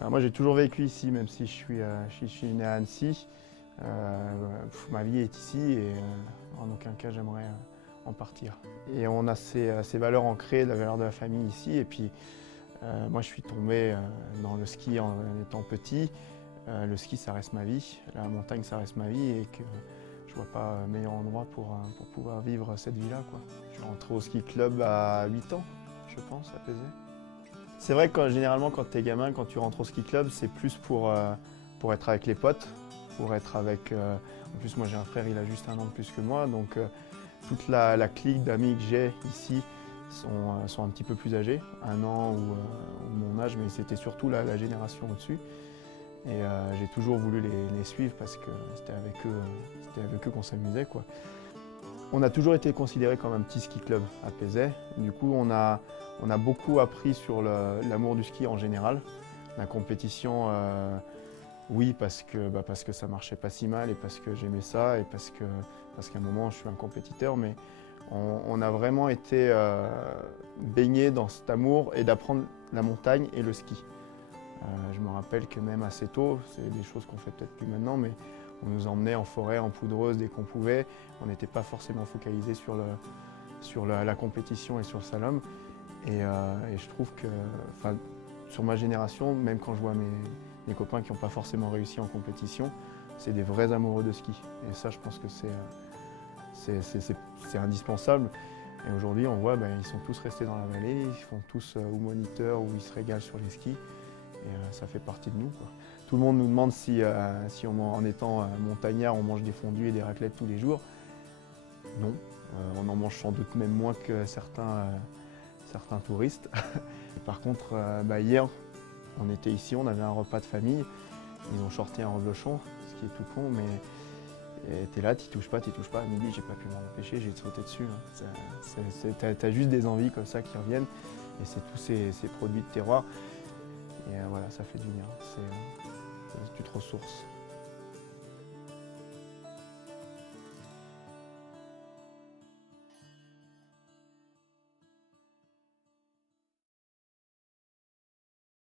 Alors moi j'ai toujours vécu ici, même si je suis né à Annecy. Ma vie est ici et en aucun cas j'aimerais en partir. Et on a ces valeurs ancrées, la valeur de la famille ici. Et puis moi je suis tombé dans le ski en étant petit. Le ski ça reste ma vie, la montagne ça reste ma vie et que je vois pas meilleur endroit pour pouvoir vivre cette vie-là, quoi. Je suis rentré au ski club à 8 ans, je pense, à Pézet. C'est vrai que généralement quand tu es gamin, quand tu rentres au ski club, c'est plus pour être avec les potes, pour être avec... En plus moi j'ai un frère, il a juste un an de plus que moi, donc toute la clique d'amis que j'ai ici sont un petit peu plus âgés, un an ou mon âge, mais c'était surtout la génération au-dessus. Et j'ai toujours voulu les suivre parce que c'était avec eux qu'on s'amusait, quoi. On a toujours été considéré comme un petit ski club à Pézet. Du coup, on a beaucoup appris sur l'amour du ski en général. La compétition, oui, parce que ça marchait pas si mal et parce que j'aimais ça et parce qu'à un moment, je suis un compétiteur. Mais on a vraiment été baigné dans cet amour et d'apprendre la montagne et le ski. Je me rappelle que même assez tôt, c'est des choses qu'on fait peut-être plus maintenant, mais on nous emmenait en forêt, en poudreuse dès qu'on pouvait. On n'était pas forcément focalisé sur la compétition et sur le slalom. Et je trouve que, enfin, sur ma génération, même quand je vois mes copains qui n'ont pas forcément réussi en compétition, c'est des vrais amoureux de ski. Et ça, je pense que c'est indispensable. Et aujourd'hui, on voit, ils sont tous restés dans la vallée, ils font tous ou moniteur ou ils se régalent sur les skis. Et ça fait partie de nous, quoi. Tout le monde nous demande si en étant montagnard, on mange des fondus et des raclettes tous les jours. Non, on en mange sans doute même moins que certains touristes. Par contre, hier, on était ici, on avait un repas de famille. Ils ont sorti un reblochon, ce qui est tout con, mais t'es là, t'y touches pas. À midi, j'ai pas pu m'en empêcher, j'ai sauté dessus. T'as juste des envies comme ça qui reviennent. Et c'est tous ces produits de terroir. Et voilà, ça fait du bien. Tu te ressources.